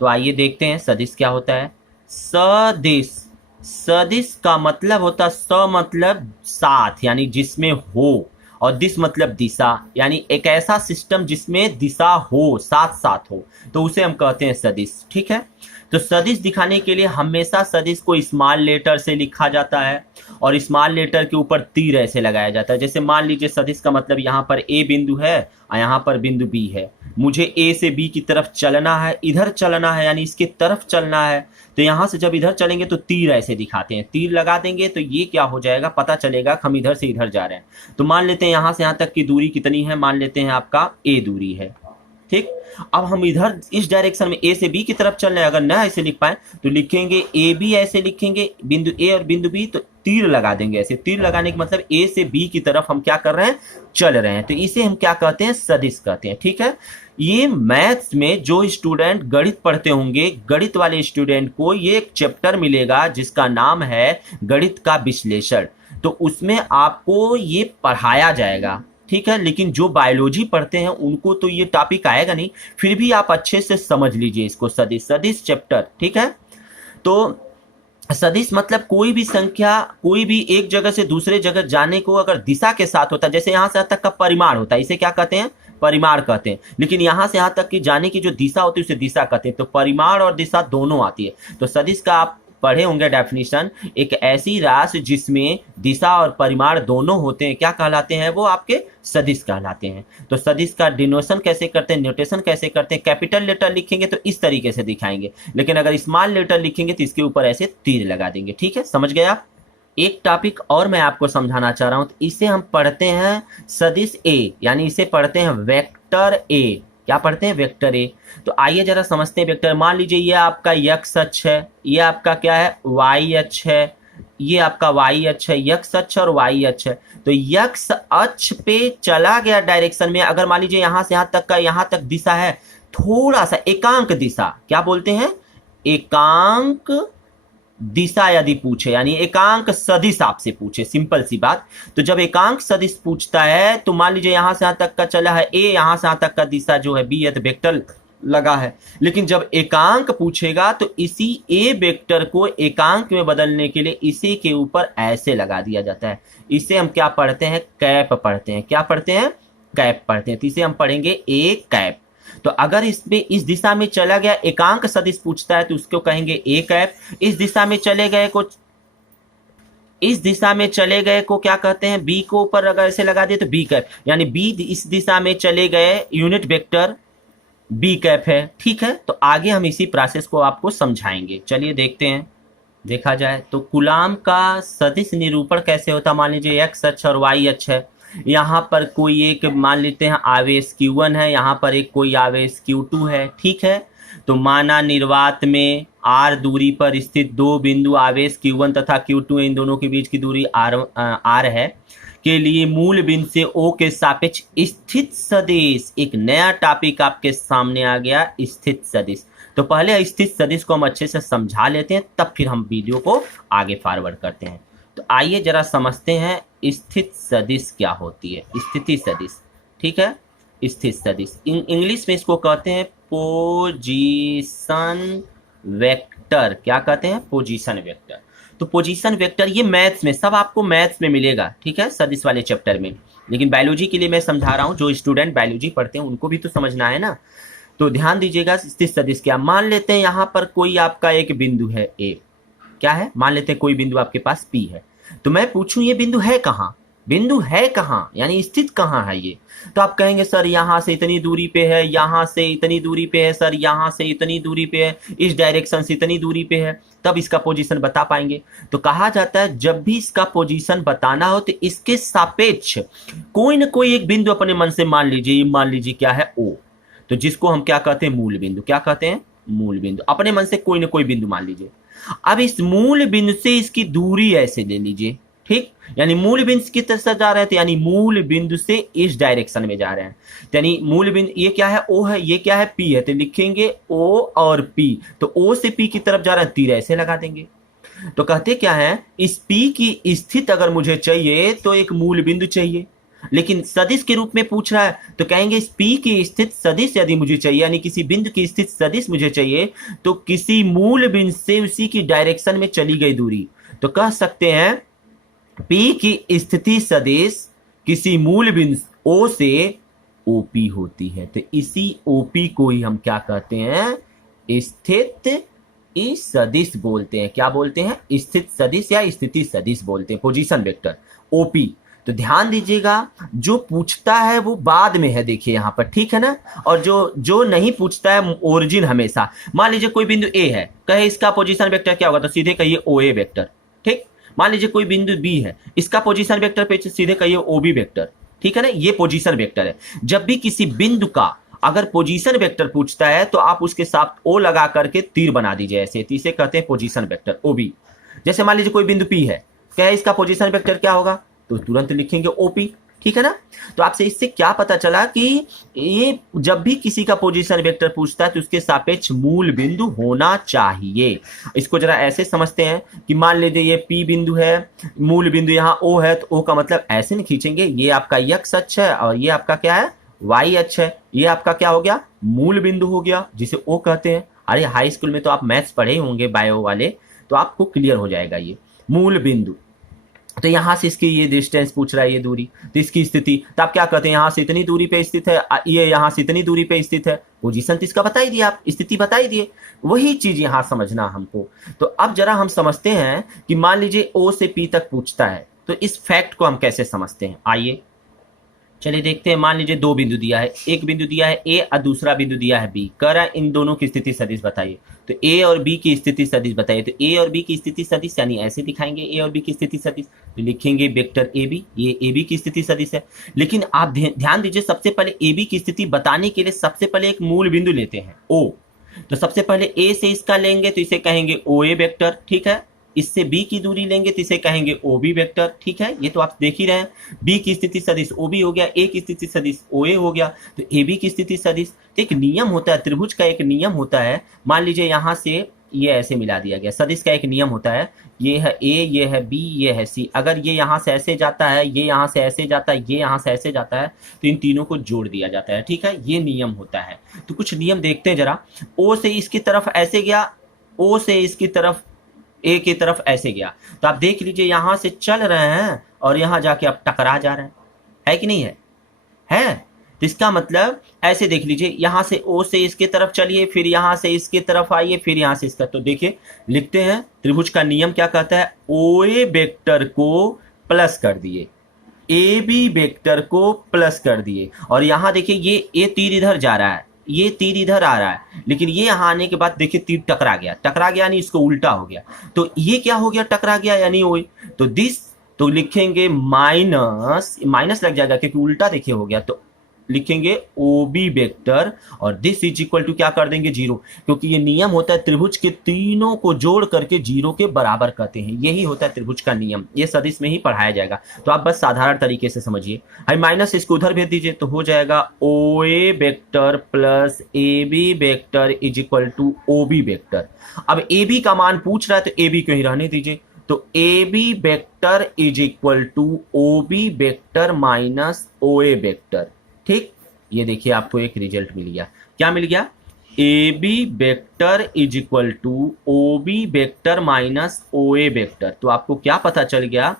तो आइए देखते हैं सदिश क्या होता है। सदिश का मतलब होता है, स मतलब साथ यानी जिसमें हो, और दिश मतलब दिशा, यानी एक ऐसा सिस्टम जिसमें दिशा हो, साथ साथ हो, तो उसे हम कहते हैं सदिश। ठीक है, तो सदिश दिखाने के लिए हमेशा सदिश को स्मॉल लेटर से लिखा जाता है, और स्मॉल लेटर के ऊपर तीर ऐसे लगाया जाता है। जैसे मान लीजिए सदिश का मतलब यहाँ पर ए बिंदु है और यहाँ पर बिंदु बी है, मुझे ए से बी की तरफ चलना है, इधर चलना है यानी इसके तरफ चलना है, तो यहाँ से जब इधर चलेंगे तो तीर ऐसे दिखाते हैं, तीर लगा देंगे तो ये क्या हो जाएगा, पता चलेगा कि हम इधर से इधर जा रहे हैं। तो मान लेते हैं यहाँ से यहाँ तक की दूरी कितनी है, मान लेते हैं आपका ए दूरी है। ठीक, अब हम इधर इस डायरेक्शन में ए से बी की तरफ चल रहे हैं, अगर ना ऐसे लिख पाए तो लिखेंगे ए बी, ऐसे लिखेंगे बिंदु ए और बिंदु बी, तो तीर लगा देंगे ऐसे। तीर लगाने का मतलब ए से बी की तरफ हम क्या कर रहे हैं, चल रहे हैं, तो इसे हम क्या कहते हैं, सदिश कहते हैं। ठीक है, ये मैथ्स में जो स्टूडेंट गणित पढ़ते होंगे, गणित वाले स्टूडेंट को ये एक चैप्टर मिलेगा जिसका नाम है गणित का विश्लेषण, तो उसमें आपको ये पढ़ाया जाएगा। ठीक है, लेकिन जो बायोलॉजी पढ़ते हैं उनको तो ये टॉपिक आएगा नहीं, फिर भी आप अच्छे से समझ लीजिए इसको, सदिश चैप्टर। ठीक है, तो सदिश मतलब कोई भी संख्या कोई भी एक जगह से दूसरे जगह जाने को अगर दिशा के साथ होता है, जैसे यहाँ से यहाँ तक का परिमाण होता है, इसे क्या कहते हैं, परिमाण कहते हैं। लेकिन यहाँ से यहाँ तक की जाने की जो दिशा होती है उसे दिशा कहते हैं, तो परिमाण और दिशा दोनों आती है। तो सदिश का आप पढ़े होंगे डेफिनेशन, एक ऐसी राशि जिसमें दिशा और परिमाण दोनों होते हैं, क्या कहलाते हैं, वो आपके सदिश कहलाते हैं। तो सदिश का डिनोशन कैसे करते हैं, नोटेशन कैसे करते हैं, कैपिटल लेटर लिखेंगे तो इस तरीके से दिखाएंगे, लेकिन अगर स्मॉल लेटर लिखेंगे तो इसके ऊपर ऐसे तीर लगा देंगे। ठीक है, समझ गए आप। एक टॉपिक और मैं आपको समझाना चाह रहा हूं, तो इसे हम पढ़ते हैं सदिश ए, यानी इसे पढ़ते हैं वेक्टर ए। क्या पढ़ते हैं, वेक्टर ए। तो आइए जरा समझते हैं वेक्टर। मान लीजिए ये आपका एक्स अक्ष है, ये आपका क्या है, वाई अक्ष है, ये आपका वाई अक्ष है, एक्स अक्ष और वाई अक्ष है। तो एक्स अक्ष पे चला गया डायरेक्शन में, अगर मान लीजिए यहां से यहां तक का, यहां तक दिशा है थोड़ा सा एकांक दिशा, क्या बोलते हैं, एकांक दिशा यदि पूछे, यानी एकांक सदिश आपसे पूछे, सिंपल सी बात। तो जब एकांक सदिश पूछता है तो मान लीजिए यहां से यहां तक का चला है ए, यहां से यहां तक का दिशा जो है बी है, तो वेक्टर लगा है। लेकिन जब एकांक पूछेगा तो इसी ए वेक्टर को एकांक में बदलने के लिए इसी के ऊपर ऐसे लगा दिया जाता है। इसे हम क्या पढ़ते हैं, कैप पढ़ते हैं। क्या पढ़ते हैं, कैप पढ़ते हैं। तो इसे हम पढ़ेंगे ए कैप। तो अगर इसमें इस दिशा में चला गया, एकांक सदिश पूछता है तो उसको कहेंगे ए कैप। इस दिशा में चले गए को, इस दिशा में चले गए को क्या कहते हैं, बी को ऊपर अगर ऐसे लगा दिए तो बी कैप, यानी बी इस दिशा में चले गए, यूनिट वेक्टर बी कैप है। ठीक है, तो आगे हम इसी प्रोसेस को आपको समझाएंगे। चलिए देखते हैं। देखा जाए तो कूलाम का सदिश निरूपण कैसे होता है। मान लीजिए एक्स अक्ष और वाई अक्ष है, यहाँ पर कोई एक मान लेते हैं आवेश Q1 है, यहाँ पर एक कोई आवेश Q2 है। ठीक है, तो माना निर्वात में R दूरी पर स्थित दो बिंदु आवेश Q1 तथा Q2, इन दोनों के बीच की दूरी R है, के लिए मूल बिंदु से O के सापेक्ष स्थित सदिश। एक नया टॉपिक आपके सामने आ गया, स्थित सदिश। तो पहले स्थित सदिश को हम अच्छे से समझा लेते हैं, तब फिर हम वीडियो को आगे फॉरवर्ड करते हैं। तो आइए जरा समझते हैं स्थित सदिश क्या होती है, स्थिति सदिश। ठीक है, स्थित सदिश इंग्लिश में इसको कहते हैं पोजीशन वेक्टर। क्या कहते हैं, पोजीशन वेक्टर। तो पोजीशन वेक्टर ये मैथ्स में, सब आपको मैथ्स में मिलेगा। ठीक है, सदिश वाले चैप्टर में, लेकिन बायोलॉजी के लिए मैं समझा रहा हूँ, जो स्टूडेंट बायोलॉजी पढ़ते हैं उनको भी तो समझना है ना। तो ध्यान दीजिएगा, स्थित सदिश क्या, मान लेते हैं यहाँ पर कोई आपका एक बिंदु है ए, क्या है, मान लेते हैं कोई बिंदु आपके पास पी है। तो मैं पूछूं ये बिंदु है कहाँ, बिंदु है कहाँ, यानी स्थित कहाँ है ये। तो आप कहेंगे सर यहाँ से इतनी दूरी पे है, यहाँ से इतनी दूरी पे है, सर यहाँ से इतनी दूरी पे है, इस डायरेक्शन से इतनी दूरी पे है, तब इसका पोजीशन बता पाएंगे। तो कहा जाता है जब भी इसका पोजीशन बताना हो तो इसके सापेक्ष कोई ना कोई एक बिंदु अपने मन से मान लीजिए, मान लीजिए क्या है ओ, तो जिसको हम क्या कहते हैं, मूल बिंदु। क्या कहते हैं, मूल बिंदु। अपने मन से कोई ना कोई बिंदु मान लीजिए। अब इस मूल बिंदु से इसकी दूरी ऐसे ले लीजिए। ठीक, यानी मूल बिंदु की तरफ जा रहे हैं, तो यानी मूल बिंदु से इस डायरेक्शन में जा रहे हैं। यानी मूल बिंदु ये क्या है, ओ है, ये क्या है, पी है, तो लिखेंगे ओ और पी। तो ओ से पी की तरफ जा रहे हैं, तीर ऐसे लगा देंगे। तो कहते क्या है, इस पी की स्थिति अगर मुझे चाहिए तो एक मूल बिंदु चाहिए, लेकिन सदिश के रूप में पूछ रहा है, तो कहेंगे इस पी की स्थित सदिश यदि मुझे चाहिए, यानी किसी बिंदु की स्थित सदिश मुझे चाहिए, तो किसी मूल बिंदु से उसी की डायरेक्शन में चली गई दूरी। तो कह सकते हैं पी की स्थिति सदिश किसी मूल बिंदु ओ से ओपी होती है। तो इसी ओपी को ही हम क्या कहते हैं, स्थित सदिश बोलते हैं। क्या बोलते हैं, स्थित सदिश या स्थिति सदिश बोलते हैं, पोजीशन वेक्टर ओपी। तो ध्यान दीजिएगा, जो पूछता है वो बाद में है, देखिए यहाँ पर, ठीक है ना। और जो नहीं पूछता है ओरिजिन हमेशा। मान लीजिए कोई बिंदु ए है, कहे इसका पोजीशन वेक्टर क्या होगा, तो सीधे कहिए ओ ए वेक्टर। ठीक, मान लीजिए कोई बिंदु बी है, इसका पोजीशन वेक्टर पे सीधे कहिए ओ बी वेक्टर। ठीक है ना, ये पोजीशन वेक्टर है। जब भी किसी बिंदु का अगर पोजीशन वेक्टर पूछता है तो आप उसके साथ ओ लगा करके तीर बना दीजिए ऐसे, तो इसे कहते हैं पोजीशन वेक्टर ओबी। जैसे मान लीजिए कोई बिंदु पी है, क्या है इसका पोजीशन वेक्टर क्या होगा, तो तुरंत लिखेंगे ओपी। ठीक है ना। तो आपसे इससे क्या पता चला कि ये जब भी किसी का पोजीशन वेक्टर पूछता है तो उसके सापेक्ष मूल बिंदु होना चाहिए। इसको जरा ऐसे समझते हैं कि मान लीजिए ये पी बिंदु है, मूल बिंदु यहाँ ओ है, तो ओ का मतलब ऐसे नहीं खींचेंगे, ये आपका एक्स अक्ष है और ये आपका क्या है, वाई अक्ष है। ये आपका क्या हो गया, मूल बिंदु हो गया, जिसे ओ कहते हैं। अरे हाई स्कूल में तो आप मैथ्स पढ़े होंगे बायो वाले, तो आपको क्लियर हो जाएगा ये मूल बिंदु। तो यहां से इसकी ये डिस्टेंस पूछ रहा है, ये दूरी, तो इसकी स्थिति, तो आप क्या कहते हैं, यहां से इतनी दूरी पे स्थित है, ये यहां से इतनी दूरी पे स्थित है, पोजीशन तो इसका बता ही दिया, आप स्थिति बता ही दिए, वही चीज यहां समझना हमको। तो अब जरा हम समझते हैं कि मान लीजिए ओ से पी तक पूछता है, तो इस फैक्ट को हम कैसे समझते हैं, आइए चलिए देखते हैं। मान लीजिए दो बिंदु दिया है, एक बिंदु दिया है ए और दूसरा बिंदु दिया है बी, कह रहा है इन दोनों की स्थिति सदिश बताइए। तो ए और बी की स्थिति सदिश बताइए, तो ए और बी की स्थिति सदिश यानी ऐसे दिखाएंगे ए और बी की स्थिति सदिश, तो लिखेंगे वेक्टर ए बी, ये ए बी की स्थिति सदिश है। लेकिन आप ध्यान दीजिए, सबसे पहले ए बी की स्थिति बताने के लिए सबसे पहले एक मूल बिंदु लेते हैं ओ, तो सबसे पहले ए से इसका लेंगे तो इसे कहेंगे ओ ए वेक्टर, ठीक है। इससे बी की दूरी लेंगे तो इसे कहेंगे ओ बी वेक्टर, ठीक है। ये तो आप देख ही रहे हैं, बी की स्थिति सदिश ओ बी हो गया, ए की स्थिति सदिश ओ ए हो गया, तो ए बी की स्थिति सदिश। तो एक नियम होता है, त्रिभुज का एक नियम होता है, मान लीजिए यहां से ये ऐसे मिला दिया गया, सदिश का एक नियम होता है, ये है ए, ये है बी, ये है सी, अगर ये यहां से ऐसे जाता है, ये यहां से ऐसे जाता है, ये यहां से ऐसे जाता है, तो इन तीनों को जोड़ दिया जाता है, ठीक है। ये नियम होता है। तो कुछ नियम देखते हैं जरा। ओ से इसकी तरफ ऐसे गया, ओ से इसकी तरफ ए की तरफ ऐसे गया, तो आप देख लीजिए यहां से चल रहे हैं और यहां जाके अब टकरा जा रहे हैं, है कि नहीं है, है। तो इसका मतलब ऐसे देख लीजिए, यहां से ओ से इसके तरफ चलिए, फिर यहां से इसके तरफ आइए, फिर यहां से इसका, तो देखिए लिखते हैं त्रिभुज का नियम क्या कहता है, ओ ए वेक्टर को प्लस कर दिए, ए बी वेक्टर को प्लस कर दिए, और यहां देखिए ये तीर इधर जा रहा है, ये तीर इधर आ रहा है, लेकिन ये यहां आने के बाद देखिए तीर टकरा गया, टकरा गया यानी इसको उल्टा हो गया, तो ये क्या हो गया, टकरा गया यानी ओ, तो दिस, तो लिखेंगे माइनस, माइनस लग जाएगा क्योंकि उल्टा देखिए हो गया, तो लिखेंगे ओ बी वेक्टर, और दिस इज इक्वल टू क्या कर देंगे, जीरो, क्योंकि ये नियम होता है त्रिभुज के तीनों को जोड़ करके जीरो के बराबर करते हैं, यही होता है त्रिभुज का नियम, ये सदिश में ही पढ़ाया जाएगा, तो आप बस साधारण तरीके से समझिए। हाई माइनस इसको उधर भेज दीजिए, तो हो जाएगा O A vector plus A B vector is equal to O B vector. अब ए बी का मान पूछ रहा है तो ए बी को ही रहने दीजिए, तो A B vector is equal to O B vector minus O A vector, ठीक। ये देखिए आपको एक रिजल्ट मिल गया, क्या मिल गया, A B vector is equal to O B vector minus O A vector. तो आपको क्या पता चल गया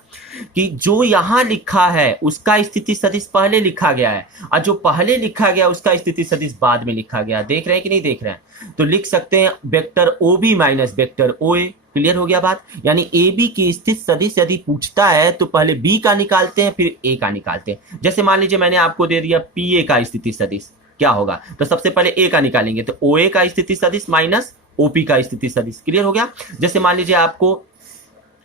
कि जो यहां लिखा है उसका स्थिति सदिश पहले लिखा गया है, और जो पहले लिखा गया उसका स्थिति सदिश बाद में लिखा गया, देख रहे हैं कि नहीं देख रहे हैं, तो लिख सकते हैं vector O B minus vector O A, clear हो गया बात। यानी ए बी की स्थिति सदिश यदि पूछता है तो पहले बी का निकालते हैं फिर ए का निकालते हैं। जैसे मान लीजिए मैंने आपको दे दिया पी ए का स्थिति सदिश, क्या होगा, तो सबसे पहले ए का निकालेंगे, तो ओ ए का स्थिति सदिश माइनस ओपी का स्थिति सदिश, क्लियर हो गया। जैसे मान लीजिए आपको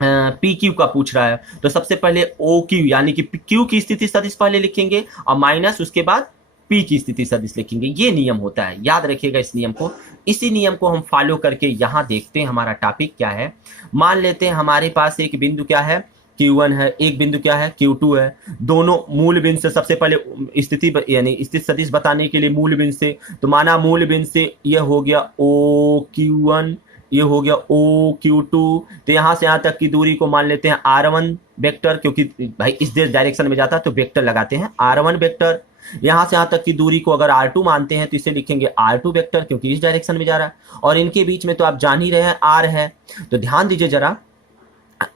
पी क्यू का पूछ रहा है, तो सबसे पहले ओ क्यू यानी कि क्यू की स्थिति सदिश पहले लिखेंगे और माइनस उसके बाद पी की स्थिति सदिश लिखेंगे, ये नियम होता है, याद रखिएगा इस नियम को। इसी नियम को हम फॉलो करके यहां देखते हैं हमारा टॉपिक क्या है। मान लेते हैं हमारे पास एक बिंदु क्या है, Q1 है, एक बिंदु क्या है, Q2 है, दोनों मूल बिंदु से सबसे पहले स्थिति यानी स्थिति सदिश बताने के लिए मूल बिंदु से, तो माना मूल बिंदु से यह हो गया ओ Q1, ये हो गया ओ Q2, तो यहां से यहां तक की दूरी को मान लेते हैं R1 वेक्टर, क्योंकि भाई इस डायरेक्शन में जाता है तो वेक्टर लगाते हैं R1 वेक्टर। यहां से यहां तक की दूरी को अगर R2 मानते हैं तो इसे लिखेंगे R2 वेक्टर, क्योंकि इस डायरेक्शन में जा रहा है, और इनके बीच में तो आप जान ही रहे हैं R है। तो ध्यान दीजिए जरा,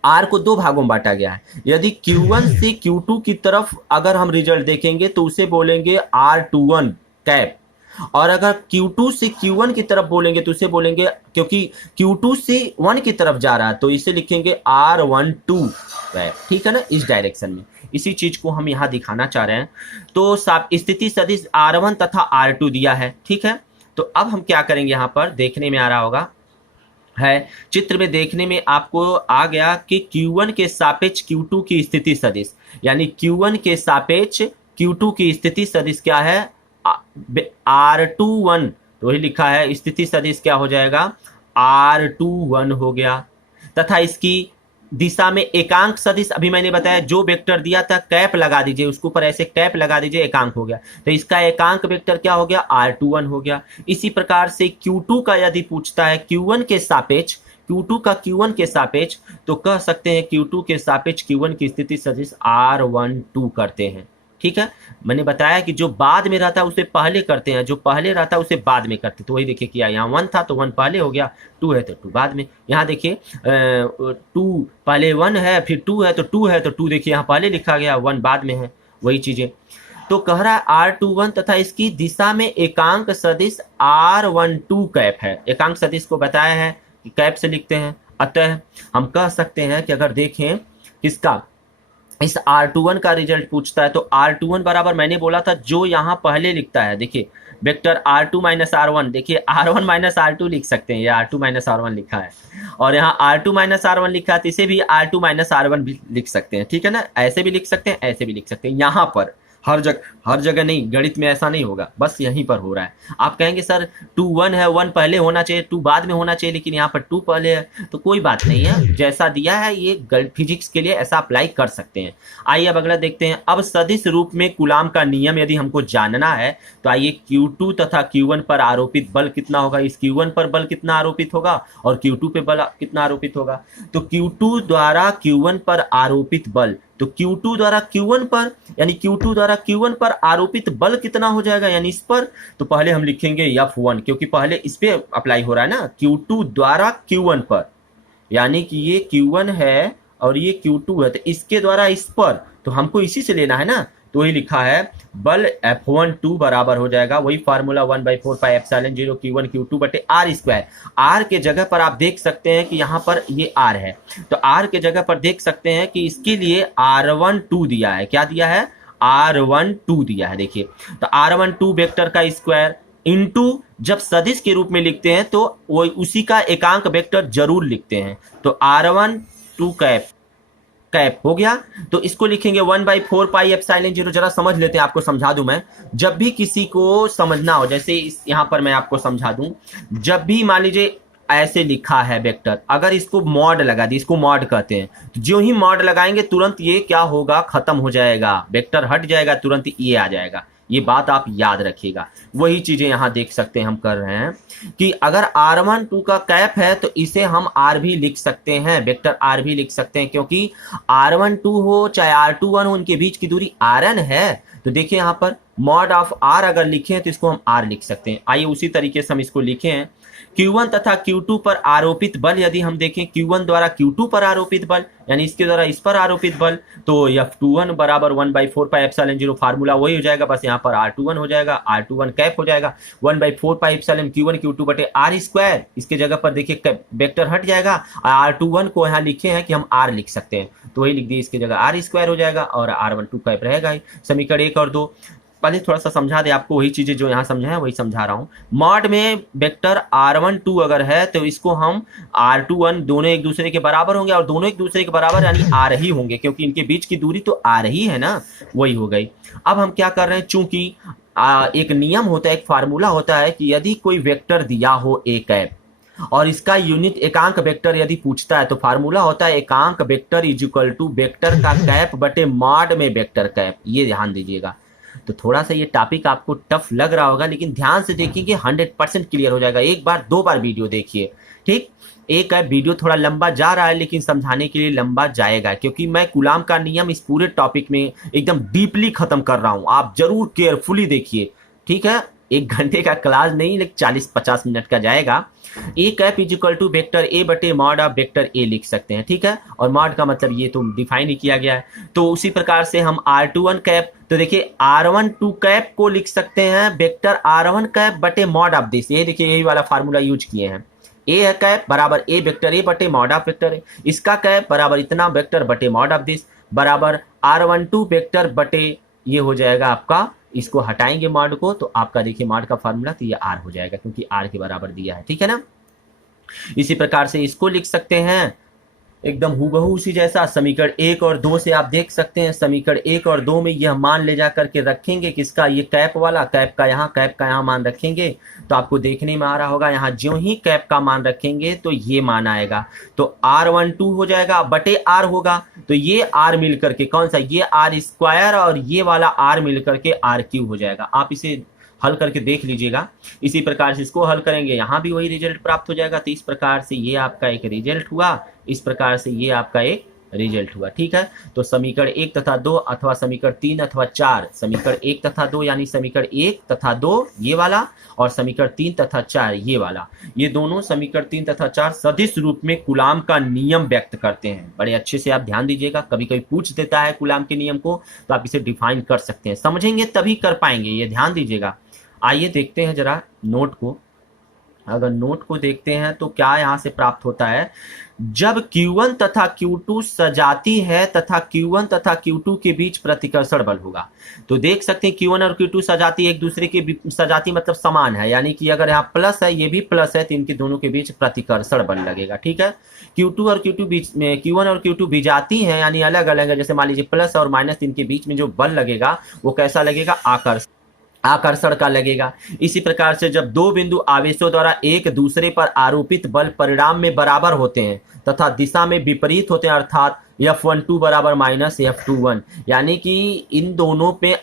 R को दो भागों में बांटा गया है, यदि Q1 से Q2 की तरफ अगर हम रिजल्ट देखेंगे तो उसे बोलेंगे R21 कैप, और अगर Q2 से Q1 की तरफ बोलेंगे तो उसे बोलेंगे, क्योंकि Q2 से 1 की तरफ जा रहा है तो इसे लिखेंगे R12 कैप, ठीक है ना, इस डायरेक्शन में। इसी चीज को हम यहां दिखाना चाह रहे हैं। तो स्थिति सदिश R1 तथा R2 दिया है, ठीक है। तो अब हम क्या करेंगे, यहां पर देखने में आ रहा होगा है, चित्र में देखने में आपको आ गया कि Q1 के सापेक्ष Q2 की स्थिति सदिश, यानी Q1 के सापेक्ष Q2 की स्थिति सदिश क्या है, R21, तो वही लिखा है, स्थिति सदिश क्या हो जाएगा, R21 हो गया। तथा इसकी दिशा में एकांक सदिश, अभी मैंने बताया जो वेक्टर दिया था कैप लगा दीजिए, उसके ऊपर ऐसे कैप लगा दीजिए, एकांक हो गया, तो इसका एकांक वेक्टर क्या हो गया, R21 हो गया। इसी प्रकार से Q2 का यदि पूछता है Q1 के सापेक्ष, Q2 का Q1 के सापेक्ष, तो कह सकते हैं Q2 के सापेक्ष Q1 की स्थिति सदिश R12 करते हैं, ठीक है, मैंने बताया कि जो बाद में रहता है उसे पहले करते हैं, जो पहले रहता है उसे बाद में करते हैं। तो वही देखिए किया, यहाँ 1 था तो 1 पहले हो गया, 2 है तो 2 बाद में। यहाँ देखिए 2 पहले 1 है, फिर 2 है तो 2 है तो 2 देखिए यहाँ पहले लिखा गया, 1 बाद में है, वही चीजें। तो कह रहा है R21 तथा इसकी दिशा में एकांक सदिश R12 कैप है। एकांक सदिश को बताया है कि कैप से लिखते हैं, अतः हम कह सकते हैं कि अगर देखें किसका, इस R21 का रिजल्ट पूछता है तो R21 बराबर मैंने बोला था जो यहाँ पहले लिखता है, देखिए वेक्टर R2 माइनस R1, देखिए R1 माइनस R2 लिख सकते हैं, ये R2 माइनस R1 लिखा है, और यहाँ R2 माइनस R1 लिखा है तो इसे भी R2 माइनस R1 भी लिख सकते हैं, ठीक है ना, ऐसे भी लिख सकते हैं, ऐसे भी लिख सकते हैं। यहाँ पर हर जगह नहीं, गणित में ऐसा नहीं होगा, बस यहीं पर हो रहा है। आप कहेंगे सर 2 1 है, 1 पहले होना चाहिए, 2 बाद में होना चाहिए, लेकिन यहाँ पर 2 पहले है, तो कोई बात नहीं है, जैसा दिया है ये फिजिक्स के लिए ऐसा अप्लाई कर सकते हैं। आइए अब अगला देखते हैं। अब सदिश रूप में कूलाम का नियम यदि हमको जानना है तो आइए Q2 तथा Q1 पर आरोपित बल कितना होगा, इस Q1 पर बल कितना आरोपित होगा और Q2 पे बल कितना आरोपित होगा। तो Q2 द्वारा Q1 पर आरोपित बल, तो Q2 द्वारा Q1 पर, यानी Q2 द्वारा Q1 पर आरोपित बल कितना हो जाएगा, यानी इस पर, तो पहले हम लिखेंगे F1 क्योंकि पहले इस पे अप्लाई हो रहा है ना, Q2 द्वारा Q1 पर, यानी कि ये Q1 है और ये Q2 है, तो इसके द्वारा इस पर, तो हमको इसी से लेना है ना, तो वही लिखा है बल F12 बराबर हो जाएगा वही formula 1/4 pi epsilon 0 Q1 Q2 बटे R स्क्वायर। R के जगह पर आप देख सकते हैं कि यहाँ पर ये R है, तो R के जगह पर देख सकते हैं कि इसके लिए R12 दिया है, क्या दिया है, R12 दिया है। देखिए तो R12 वेक्टर का स्क्वायर इंटू, जब सदिश के रूप में लिखते हैं तो वो उसी का एकांक वेक्टर जरूर लिखते हैं, तो R12 कैप हो गया। तो इसको लिखेंगे 1/4 पाई एप्सिलॉन 0। जरा समझ लेते हैं, आपको समझा दूं मैं, जब भी किसी को समझना हो, जैसे इस यहां पर मैं आपको समझा दूं, जब भी मान लीजिए ऐसे लिखा है वेक्टर, अगर इसको मॉड लगा दी, इसको मॉड कहते हैं, तो जो ही मॉड लगाएंगे तुरंत ये क्या होगा, खत्म हो जाएगा, वेक्टर हट जाएगा, तुरंत ये आ जाएगा। ये बात आप याद रखिएगा। वही चीजें यहां देख सकते हैं हम कर रहे हैं कि अगर R12 का कैप है तो इसे हम R भी लिख सकते हैं, वेक्टर R भी लिख सकते हैं, क्योंकि R12 हो चाहे R21 हो, उनके बीच की दूरी Rn है। तो देखिए यहाँ पर मॉड ऑफ R अगर लिखे तो इसको हम R लिख सकते हैं। आइए उसी तरीके से हम इसको लिखे हैं, Q1 तथा Q2 पर आरोपित बल यदि हम देखें, Q1 द्वारा Q2 पर आरोपित बल, यानी इसके द्वारा इस पर आरोपित बल, तो F21 बराबर 1/4 पाई एप्सिलॉन 0, फार्मूला वही हो जाएगा, बस यहाँ पर R21 हो जाएगा, R21 कैप हो जाएगा 1/4 पाई एप्सिलॉन Q1 Q2 बटे R स्क्वायर। इसके जगह पर देखिए वेक्टर हट जाएगा, R21 को यहाँ लिखे हैं कि हम R लिख सकते हैं, तो वही लिख दिए, इसकी जगह R स्क्वायर हो जाएगा और R12 कैप रहेगा ही। समीकरण 1 और 2 पहले थोड़ा सा समझा दे आपको, वही चीजें जो यहाँ समझा है वही समझा रहा हूँ। मॉड में वेक्टर R12 अगर है तो इसको हम R21 दोनों एक दूसरे के बराबर होंगे, और दोनों एक दूसरे के बराबर यानी आ रही होंगे, क्योंकि इनके बीच की दूरी तो आ रही है ना, वही हो गई। अब हम क्या कर रहे हैं, चूंकि एक नियम होता है, एक फार्मूला होता है कि यदि कोई वेक्टर दिया हो ए कैप और इसका यूनिट एकांक वेक्टर यदि पूछता है तो फार्मूला होता है एकांक vector is equal to vector का कैप बटे मॉड में वेक्टर कैप। ये ध्यान दीजिएगा। तो थोड़ा सा ये टॉपिक आपको टफ लग रहा होगा, लेकिन ध्यान से देखिए 100% क्लियर हो जाएगा। एक बार 2 बार वीडियो देखिए, ठीक। एक है वीडियो थोड़ा लंबा जा रहा है, लेकिन समझाने के लिए लंबा जाएगा, क्योंकि मैं कूलाम का नियम इस पूरे टॉपिक में एकदम डीपली खत्म कर रहा हूं। आप जरूर केयरफुली देखिए, ठीक है। 1 घंटे का क्लास नहीं, लेकिन 40-50 मिनट का जाएगा। A cap is equal to vector A बटे मॉड ऑफ वेक्टर ए लिख सकते हैं, ठीक है। और मॉड का मतलब ये तो डिफाइन ही किया गया है। तो उसी प्रकार से हम R21 कैप, तो देखिए R12 कैप को लिख सकते हैं वेक्टर R1 कैप बटे मॉड ऑफ दिस। ये देखिए यही वाला फार्मूला यूज किए हैं। ए है कैप बराबर ए वेक्टर ए बटे मॉड ऑफ वेक्टर ए, इसका कैप बराबर इतना वेक्टर बटे मॉड ऑफ दिस बराबर R12 वेक्टर बटे, ये हो जाएगा आपका, इसको हटाएंगे मॉड को तो आपका देखिए मॉड का फार्मूला तो ये R हो जाएगा, क्योंकि R के बराबर दिया है, ठीक है ना। इसी प्रकार से इसको लिख सकते हैं एकदम हूबहू उसी जैसा। समीकरण 1 और 2 से आप देख सकते हैं, समीकरण 1 और 2 में यह मान ले जा करके रखेंगे किसका, ये कैप वाला, कैप का यहाँ मान रखेंगे तो आपको देखने में आ रहा होगा, यहाँ ज्यों ही कैप का मान रखेंगे तो ये मान आएगा, तो R12 हो जाएगा बटे R होगा, तो ये R मिल करके कौन सा, ये R स्क्वायर और ये वाला R मिल करके R क्यूब हो जाएगा। आप इसे हल करके देख लीजिएगा। इसी प्रकार से इसको हल करेंगे, यहाँ भी वही रिजल्ट प्राप्त हो जाएगा। तो इस प्रकार से ये आपका एक रिजल्ट हुआ, इस प्रकार से ये आपका एक रिजल्ट हुआ। ठीक है, तो समीकरण 1 तथा 2 अथवा समीकरण 3 अथवा 4, समीकरण 1 तथा 2 यानी समीकरण 1 तथा 2 ये वाला और समीकरण 3 तथा 4 ये वाला, ये दोनों समीकरण 3 तथा 4 सदिश रूप में कूलाम का नियम व्यक्त करते हैं। बड़े अच्छे से आप ध्यान दीजिएगा, कभी कभी पूछ देता है कूलाम के नियम को तो आप इसे डिफाइन कर सकते हैं, समझेंगे तभी कर पाएंगे, ये ध्यान दीजिएगा। आइए देखते हैं जरा नोट को। अगर नोट को देखते हैं तो क्या यहां से प्राप्त होता है, जब Q1 तथा Q2 सजाती है तथा Q1 तथा Q2 के बीच प्रतिकर्षण बल होगा। तो देख सकते हैं Q1 और Q2 सजाती एक दूसरे के सजाती मतलब समान है, यानी कि अगर यहाँ प्लस है ये भी प्लस है तो इनके दोनों के बीच प्रतिकर्षण बल लगेगा। ठीक है, Q2 और Q2 बीच में Q1 और Q2 विजाती हैं यानी अलग अलग है, जैसे मान लीजिए प्लस और माइनस, इनके बीच में जो बल लगेगा वो कैसा लगेगा, आकर्षण का लगेगा। इसी प्रकार से जब दो बिंदु आवेशों द्वारा एक दूसरे पर आरोपित बल परिणाम में बराबर होते हैं तथा दिशा में विपरीत होते हैं, अर्थात F12 बराबर माइनस F21, यानी कि इन दोनों के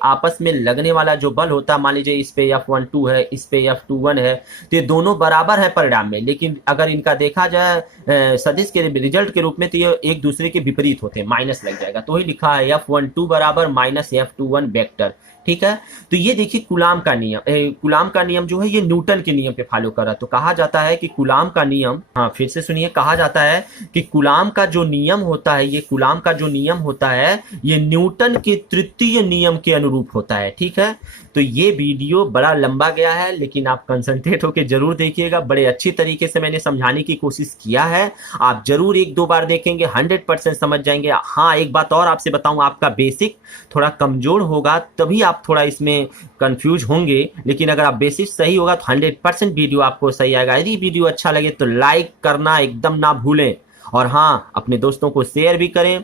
आपस में लगने वाला जो बल होता है, मान लीजिए इस पे F12 है, इस पे F21 है, तो ये दोनों बराबर है परिणाम में, लेकिन अगर इनका देखा जाए सदिश के रिजल्ट के रूप में तो ये एक दूसरे के विपरीत होते हैं, माइनस लग जाएगा। तो ही लिखा है F12 बराबर माइनस F21 वेक्टर। ठीक है, तो ये देखिए कूलाम का नियम जो है ये न्यूटन के नियम पे फॉलो कर रहा है। तो कहा जाता है कि कूलाम का नियम, हाँ फिर से सुनिए, कहा जाता है कि कूलाम का जो नियम होता है ये न्यूटन के तृतीय नियम के अनुरूप होता है। ठीक है, तो ये वीडियो बड़ा लंबा गया है लेकिन आप कंसंट्रेट होकर जरूर देखिएगा, बड़े अच्छी तरीके से मैंने समझाने की कोशिश किया है। आप जरूर 1-2 बार देखेंगे 100% समझ जाएंगे। हाँ एक बात और आपसे बताऊं, आपका बेसिक थोड़ा कमजोर होगा तभी आप थोड़ा इसमें कंफ्यूज होंगे, लेकिन अगर आप बेसिक सही होगा तो 100% वीडियो आपको सही आएगा। यदि वीडियो अच्छा लगे तो लाइक करना एकदम ना भूलें, और हाँ अपने दोस्तों को शेयर भी करें,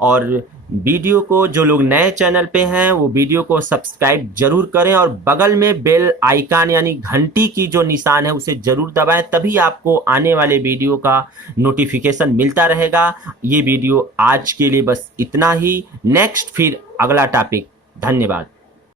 और वीडियो को जो लोग नए चैनल पे हैं वो वीडियो को सब्सक्राइब जरूर करें, और बगल में बेल आइकन यानी घंटी की जो निशान है उसे जरूर दबाएं, तभी आपको आने वाले वीडियो का नोटिफिकेशन मिलता रहेगा। ये वीडियो आज के लिए बस इतना ही, नेक्स्ट फिर अगला टॉपिक। धन्यवाद।